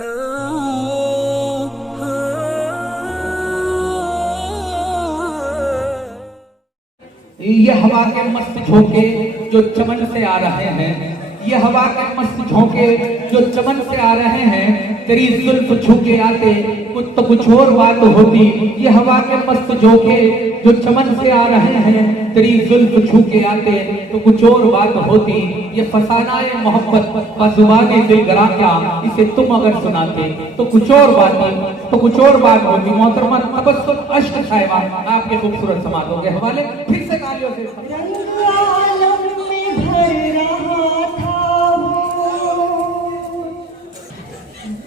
ये हवा के मस्त झोंके जो चमन से आ रहे हैं, ये हवा के मस्त झोंके जो चमन से आ रहे हैं, तेरी जुल्फ छू के आते कुछ और बात होती। ये हवा के मस्त झोंके जो चमन से आ रहे हैं, तेरी जुल्फ छू के आते तो कुछ और बात होती। ये फसाना है मोहब्बत का जुबाने दिल गरा क्या, इसे तुम अगर सुनाते तो कुछ और बात होती। मोहतरमा तबस्सुम अश्क साहिबा आपके खूबसूरत समातों के हवाले फिर से गालियों से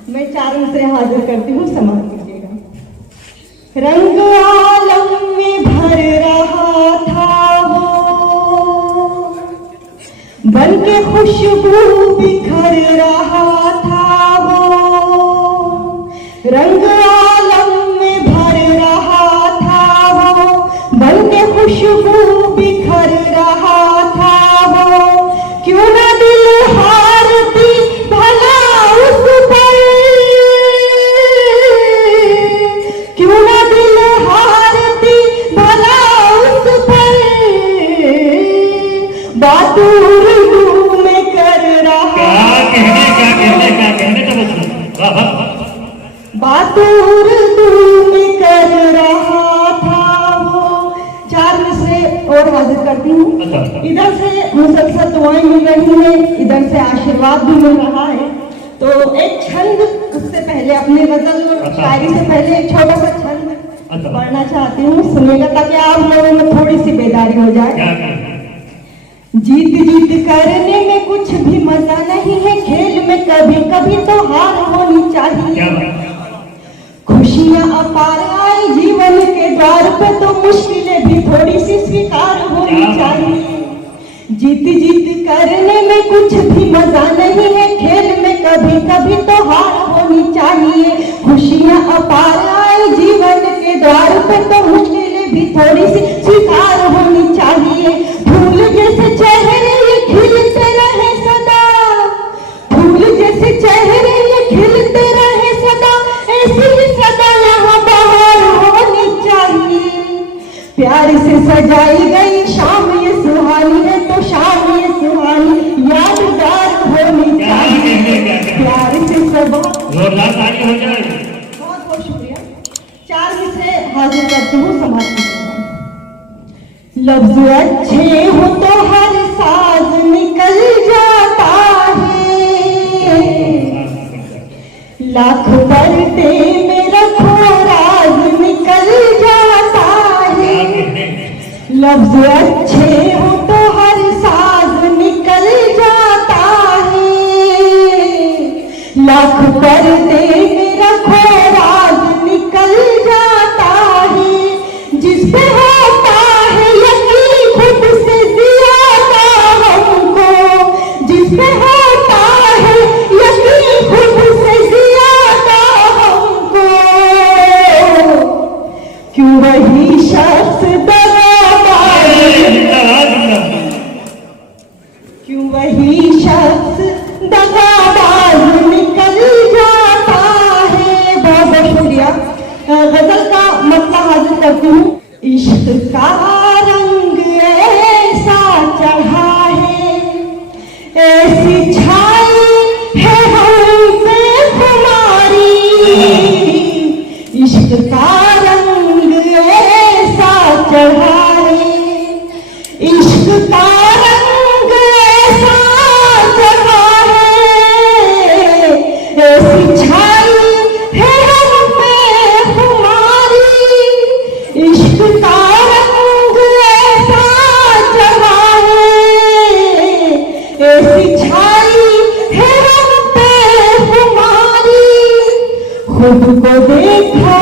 मैं चारों से हाजिर करती हूँ, समाप्त कीजिएगा। रंग आलम में भर रहा था वो, बन के खुशबू बिखर रहा था वो। रंग आलम में भर रहा था वो, बन के खुशबू बिखर रहा था वो। क्यों ना दिल हारती भला उस पर, क्यों ना दिल हारती भला उस पर। बात उर्दू में कर रहा, बात उर्दू में कर रहा था वो। चार मिसरे और हाजिर करती हूँ। इधर से मुसलसल दुआएं मिल रही हैं, इधर से आशीर्वाद भी मिल रहा है। तो एक छंद, उससे पहले अपने गजल और शायरी से पहले एक छोटा सा छंद पढ़ना चाहती हूँ, सुनिएगा ताकि आप लोगों में थोड़ी सी बेदारी हो जाए। जीत जीत करने में कुछ भी मजा नहीं है, खेल में कभी कभी तो हार होनी चाहिए। खुशियां अपार आए जीवन के द्वार पे तो मुश्किलें भी थोड़ी सी स्वीकार होनी चाहिए। जीत जीत करने में कुछ भी मजा नहीं है, खेल में कभी कभी तो हार होनी चाहिए। खुशियां अपार आए जीवन के द्वार पे तो मुश्किलें भी थोड़ी सी स्वीकार होनी चाहिए। फूल जैसे चेहरे ये खिलते रहे सदा, फूल जैसे चेहरे ये खिलते रहे सदा, ऐसी ही सदा यहाँ बहार होनी चाहिए। प्यार से सजाई गई शाम ये सुहानी है, तो शाम ये सुहानी यादगार होनी चाहिए। प्यार से सब जोरदार ताली हो जाए। बहुत बहुत शुक्रिया। चार मिसरे हाजिर करती हूँ, समाप्त। लफ्ज अच्छे हो तो हर साज निकल जाता है, लाख पर्दे में रखो राज निकल जाता है। लफ्ज अच्छे हो तो हर साज निकल जाता है, लाख पर्दे में रखो राज निकल जाता है। जिस पे होता है यकीन खुद से ज्यादा हमको, जिस पे होता है यकीन खुद से ज्यादा हमको। क्यों वही शख्स दगाबाज, क्यों वही शख्स दगाबाज निकल जाता है। बहुत बहुत शुक्रिया। गजल का मसला हाजिर करती हूँ। इश्क का रंग ऐसा चढ़ा है, ऐसी छाई है हम पे हमारी। इश्क का रंग ऐसा चढ़ा है, इश्क का रंग ऐसा चढ़ा है, ऐसी छाई है हम पे हमारी। इश्क का रंग ऐसा चढ़ा है, ऐसी छाई है हम पे हमारी। खुद को देखा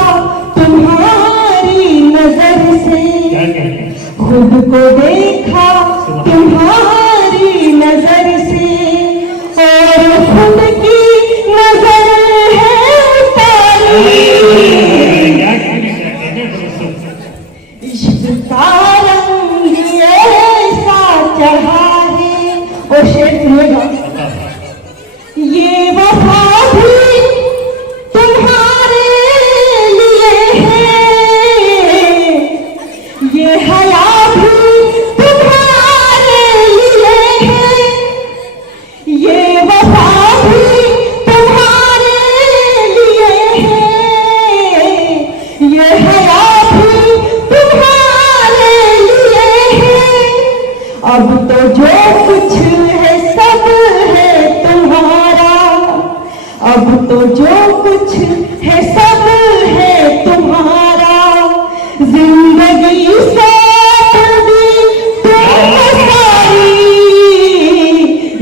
तुम्हारी नजर से, खुद को देखा तुम्हारी नजर से, और खुद की नजर है उतारी। इश्क का रंग ऐसा चढ़ा है। और शेर सुनिएगा। ये वफा भी अब तो जो कुछ है सब है तुम्हारा, जिंदगी सौंप दी तुमको सारी,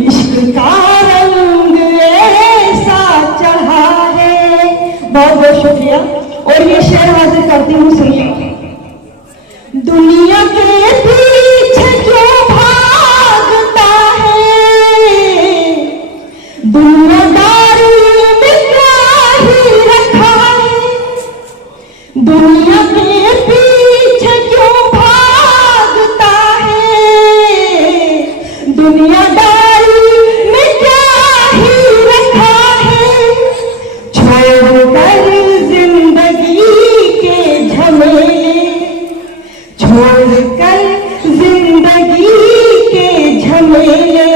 इश्क का रंग ऐसा चढ़ा है। बहुत बहुत शुक्रिया। और ये शेर हाजिर करती हूँ, सुनिए। दुनिया के पीछे क्यों भागता है, दुनियादारी में क्या ही रखा है, दुनिया के पीछे क्यों भागता है, दुनियादारी में क्या ही रखा है, छोड़कर जिंदगी के झमेले, छोड़कर जिंदगी के झमेले,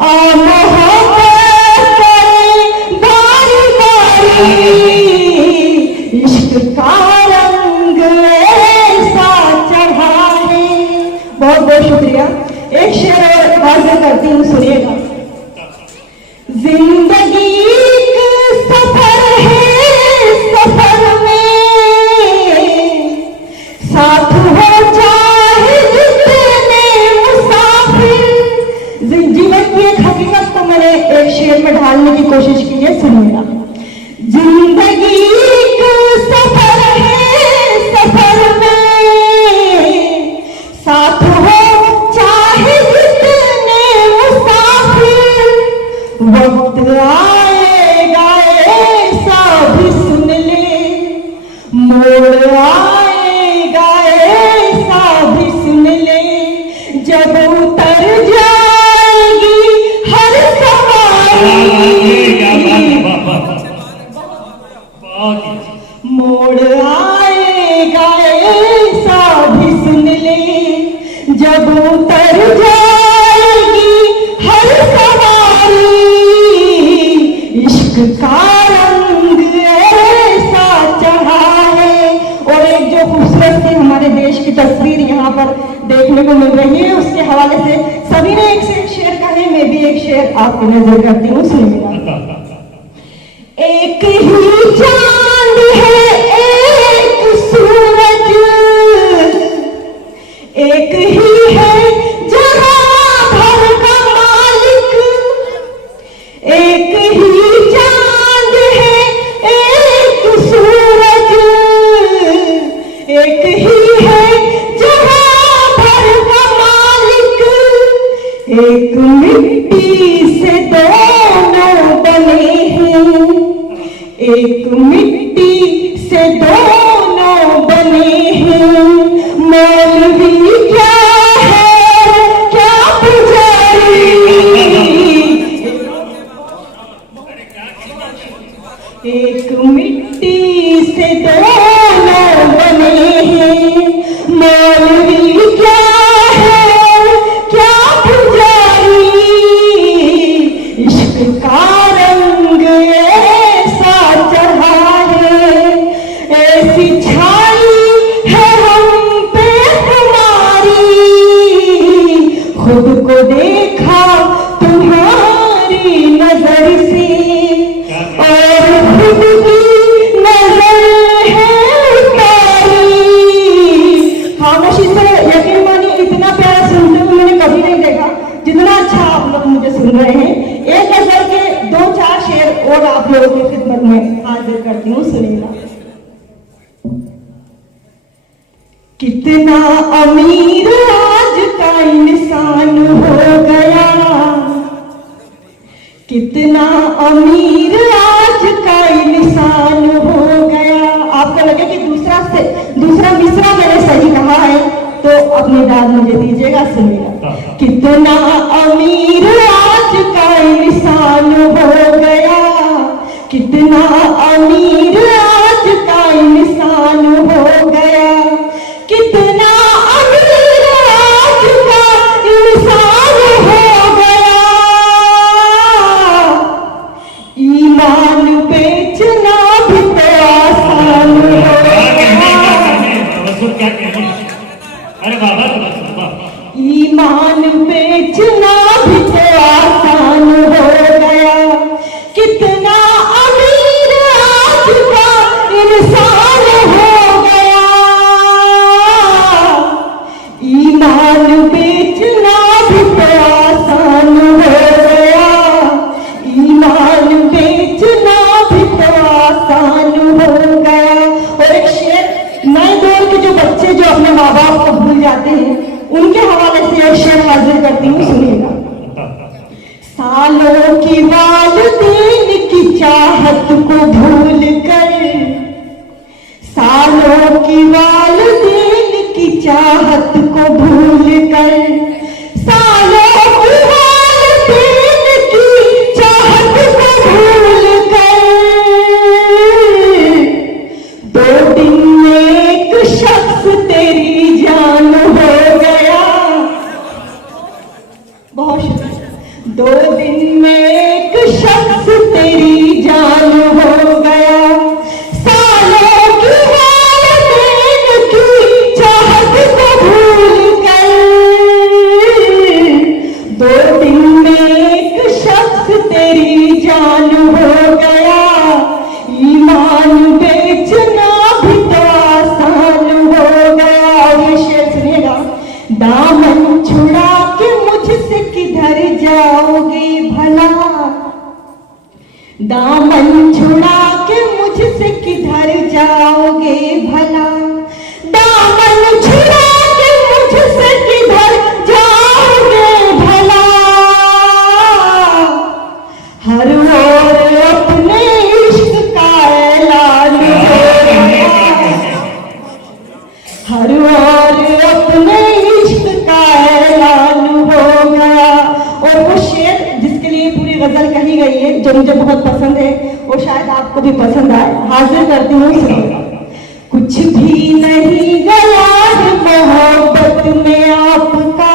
आ मोहब्बत करे बारी बारी, इश्क का रंग ऐसा चढ़ा है। बहुत बहुत शुक्रिया। एक शेर और वाज़ेह करती हूँ, सुनिएगा। जिंदगी एक सफर है, सफर में साथ हो चाहे जितने मुसाफिर। जीवन की एक हकीकत को मैंने एक शेर में ढालने की कोशिश की है, सुनिएगा। जिंदगी एक सफर है, सफर में साथ हो चाहे जितने मुसाफिर, वक्त आएगा ऐसा भी सुन ले, मोड़ आएगा ऐसा भी सुन ले, जब उतर जाएगी हर सवारी, मोड़ आएगा ऐसा भी सुन ले, जब उतर जाएगी हर सवारी, इश्क का रंग ऐसा चढ़ा है। और एक जो खूबसूरत सी हमारे देश की तस्वीर यहाँ पर देखने को मिल रही है, उसके हवाले से सभी ने एक से एक शेर कहे, मैं भी एक शेर आपको नजर करती हूँ, सुनिएगा। एक ही चांद है, एक सूरज, एक ही है जहां भर का मालिक, एक ही चांद है, एक सूरज, एक ही है जहां भर का मालिक, एक मिट्टी से दोनों बने हैं, एक मिट्टी से दोनों बने हैं, मौलवी क्या है क्या पुजारी, एक मिट्टी से दोनों बने हैं, मौलवी क्या है क्या पुजारी, इश्क का रंग ऐसा चढ़ा है, ऐसी छाई है हम पे हमारी, खुद को देखा तुम्हारी नजर से, और खुद की नजर है उतारी। खामोशी से यकीन मानिए, इतना प्यारा सुनते हुए मैंने कभी नहीं देखा, जितना अच्छा आप लोग मुझे सुन रहे हैं। एक गजल के 2-4 शेर और आप लोगों की खिदमत में हाजिर करती हूँ, सुनिएगा। कितना अमीर आज का इंसान हो गया, कितना अमीर आज का इंसान हो गया। आपको लगे कि दूसरा मिसरा मैंने सही कहा है तो अपनी दाद मुझे दीजिएगा, सुनिएगा। कितना अमीर आज का इंसान हो गया, कितना अमीर आज का इंसान हो गया, कितना अमीर आज का इंसान हो गया, ईमान बेचना भी तो आसान हो गया। अरे बाबा, ईमान बेचना भी तो आसान हो गया, कितना एक शेर हाजिर करती हूँ, सुनिएगा। सालों की वालिदैन की चाहत को भूल कर, सालों की वालिदैन की चाहत को भूल कर, सालों की वालिदैन की चाहत को भूल कर, 2 दिन में एक शख्स तेरी जान हो गया। बहुत शुक्रिया। 2 दिन में एक शख्स तेरी जान हो गया, सालों की वालिदैन की चाहत को भूल कर, 2 दिन में एक शख्स तेरी जान हो गया। ईमान बेचना भी तो आसान हो गया। और ये शेर सुनिएगा। दामन छुड़ा के मुझसे किधर जाओगे भला, दामन छुड़ा के मुझसे किधर जाओगे भला, दामन छुड़ा के मुझसे किधर जाओगे भला, हर ओर अपने इश्क का ऐलान हो गया, हर ओर अपने इश्क का ऐलान हो गया। और वो शेर जिसके लिए पूरी गजल कही गई है, जो मुझे बहुत पसंद है, वो शायद आपको भी पसंद आए, हाजिर करती हूँ, सुनिएगा। कुछ भी नहीं गया है मोहब्बत में आपका,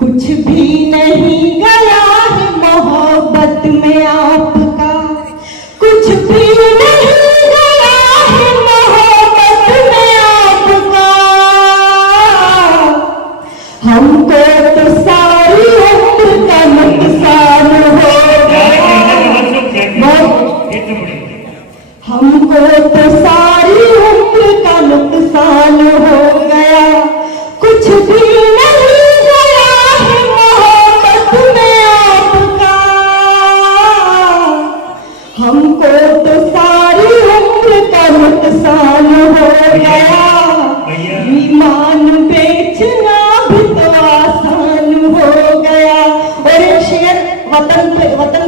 कुछ भी नहीं गया है मोहब्बत में आपका, कुछ भी नहीं गया है मोहब्बत में आपका, हमको तो सारी उम्र का नुकसान हो गया, हमको तो सारी उम्र का नुकसान हो गया, कुछ भी नहीं गया है मोहब्बत में आपका, हमको तो सारी उम्र का नुकसान हो गया। ईमान बेचना भी तो आसान हो गया। और एक शेर वतन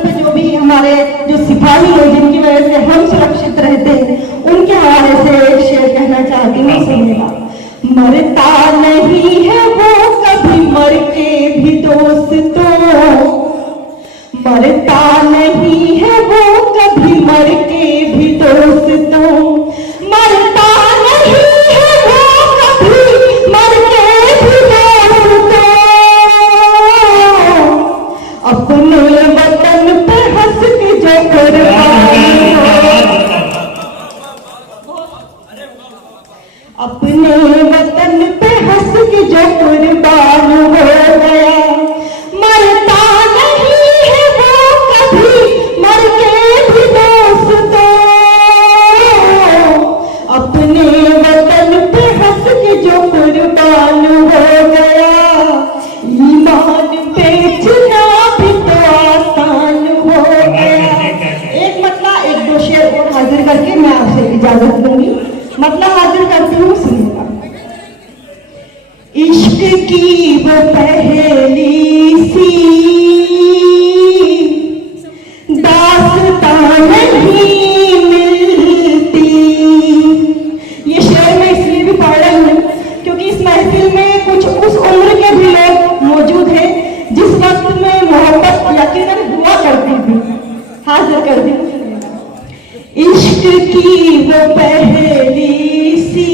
पे जो भी हमारे जो सिपाही हैं, जिनकी वजह से हम सुरक्षित रहते हैं, उनके हवाले से एक शेर कहना चाहती हूँ, सुनिएगा। मरता नहीं है वो कभी मर के भी दोस्तों, मरता नहीं है वो कभी मर के भी दोस्तों, मरता नहीं है वो कभी मर के भी दोस्तों, अपने वतन पे हंस के जो कुर्बान हो, अपने वतन पे हंस के जो कुर्बान हो गया, मरता नहीं है वो कभी मर के भी दोस्तों, अपने वतन पे हंस के जो कुर्बान हो गया, ईमान बेचना भी तो आसान हो गया। एक मतलब 1-2 शेर और हाजिर करके मैं आपसे इजाजत लूंगी, मतलब हाजिर करती हूँ, सुनिएगा। इश्क की वो पहली सी दास्तां नहीं मिलती। ये शेर मैं इसलिए भी पढ़ रही हूँ क्योंकि इस महफिल में कुछ उस उम्र के भी लोग मौजूद हैं जिस वक्त में मोहब्बत यकीनन हुआ करती थी। हाजिर करती हूँ, इश्क की वो पहली सी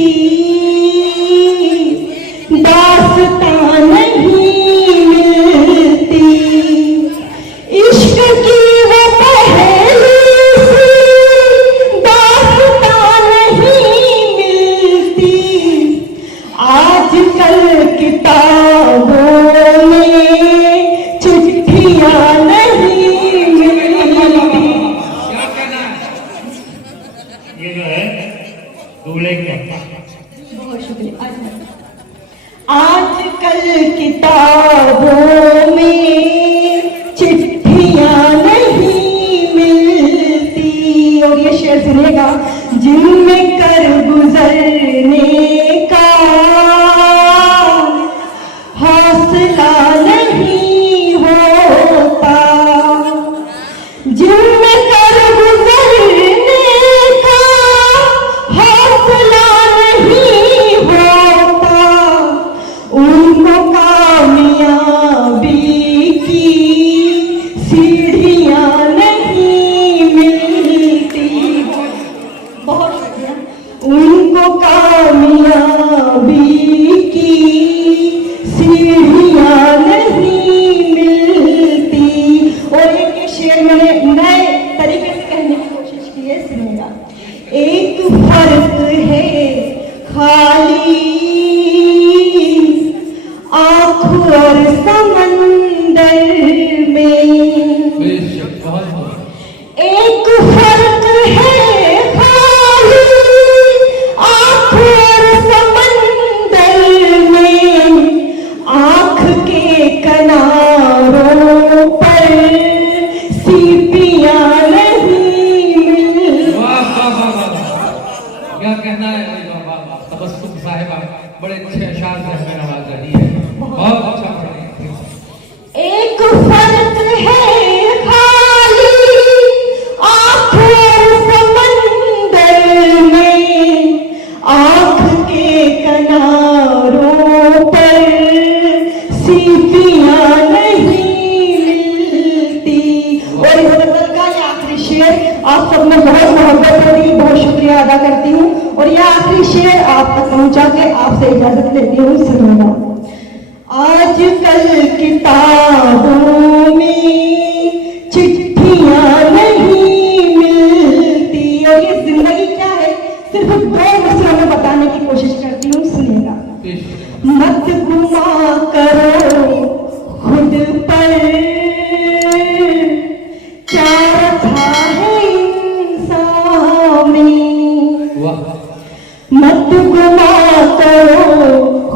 दास्तां नहीं मिलती, इश्क की वो पहली सी दास्तां नहीं मिलती, आजकल किताबों में चिट्ठियां नहीं मिलती। ये जो है दूल्हे के बहुत शुक्रिया। आजकल किताबों में चिट्ठियां नहीं मिलती। और ये शेर सुनिएगा। जिनमें कर गुजरने का आप सबने बहुत मोहब्बत दी, बहुत शुक्रिया अदा करती हूँ। और यह आखिरी शेर आप तक पहुँचा के आपसे इजाजत लेती हूँ। सुनिएगा। आजकल किताबों में चिट्ठियां नहीं मिलती, और ये जिंदगी क्या है सिर्फ 2 मिसरों में बताने की कोशिश करती हूँ। सुनिएगा। मत गुमा करो खुद पर, क्या रखा है इंसान में। मत गुमा करो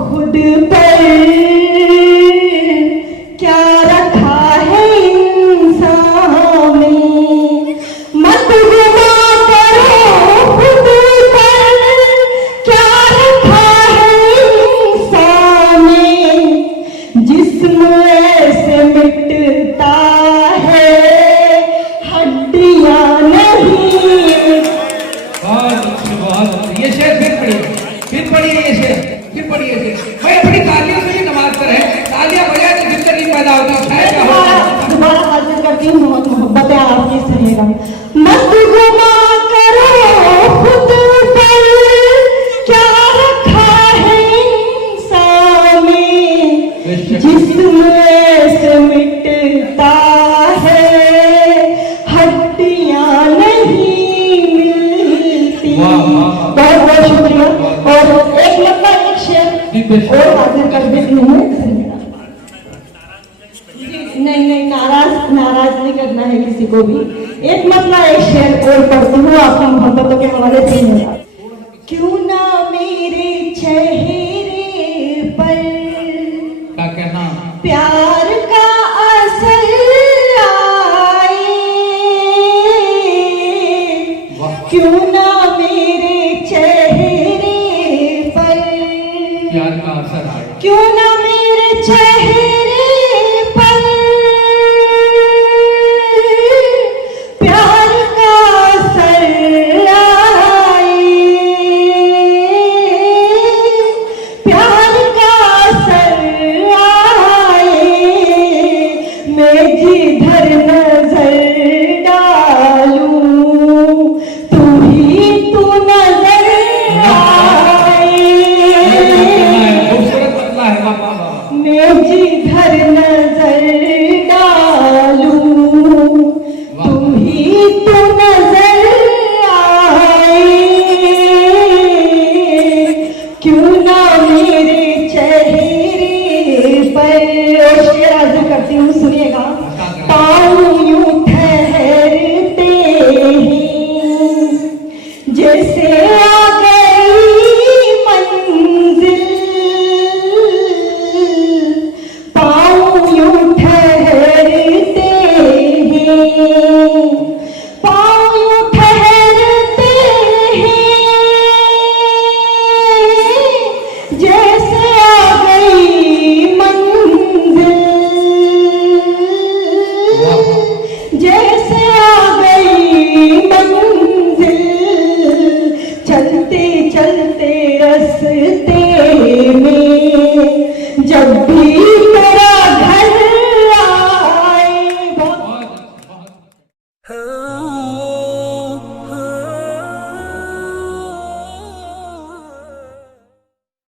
खुद पर, क्या रखा है इंसान में। मत गुमा करो खुद पर, क्या रखा है इंसान में। जिस्म ऐसे मिटता है, हड्डियां नहीं। बहुत अच्छी। ये शेर फिर पढ़िए ये शेर, फिर पढ़िए शेर। भाई अपनी तालियों से भी नमाज पर है, तालियां बजाए तो जिंदगी पैदा होती है। दोबारा हाजिर करती हूँ, बहुत मोहब्बत है आपकी। सुनिएगा। मत गुमा करो खुद पर, क्या रखा है इंसान में। जिस्म ऐसे मिटता है, हड्डियां नहीं मिलती। बहुत बहुत शुक्रिया। और एक लंबा एक शेर और हाजिर कर देती हूँ। नहीं, नाराज नहीं करना है किसी को भी। एक मतलब एक शेर और पढ़ती हूँ आपकी मोहब्बतों के हवाले से। क्यों ना मेरे चेहरे पर क्या कहना, प्यार का असर आए। क्यों ना मेरे चेहरे पर प्यार का असर आए। क्यों ना मेरे चेहरे पर प्यार का असर आए। प्यार का असर आए। मैं जिधर नजर डालूं तू नजर आए। खूबसूरत बदला है। वाह। मैं जिधर नजर डालूं तू नजर आए। क्यों ना मेरे चेहरे पर। शेर हाजिर करती हूँ। सुनिएगा। पाँव यूं ठहरते हैं जैसे आ गई मंजिल। पाँव यूं ठहरते हैं, पाँव यूं ठहरते हैं जैसे आ गई मंजिल। जैसे आ गई मंजिल। चलते चलते रस्ते में जब भी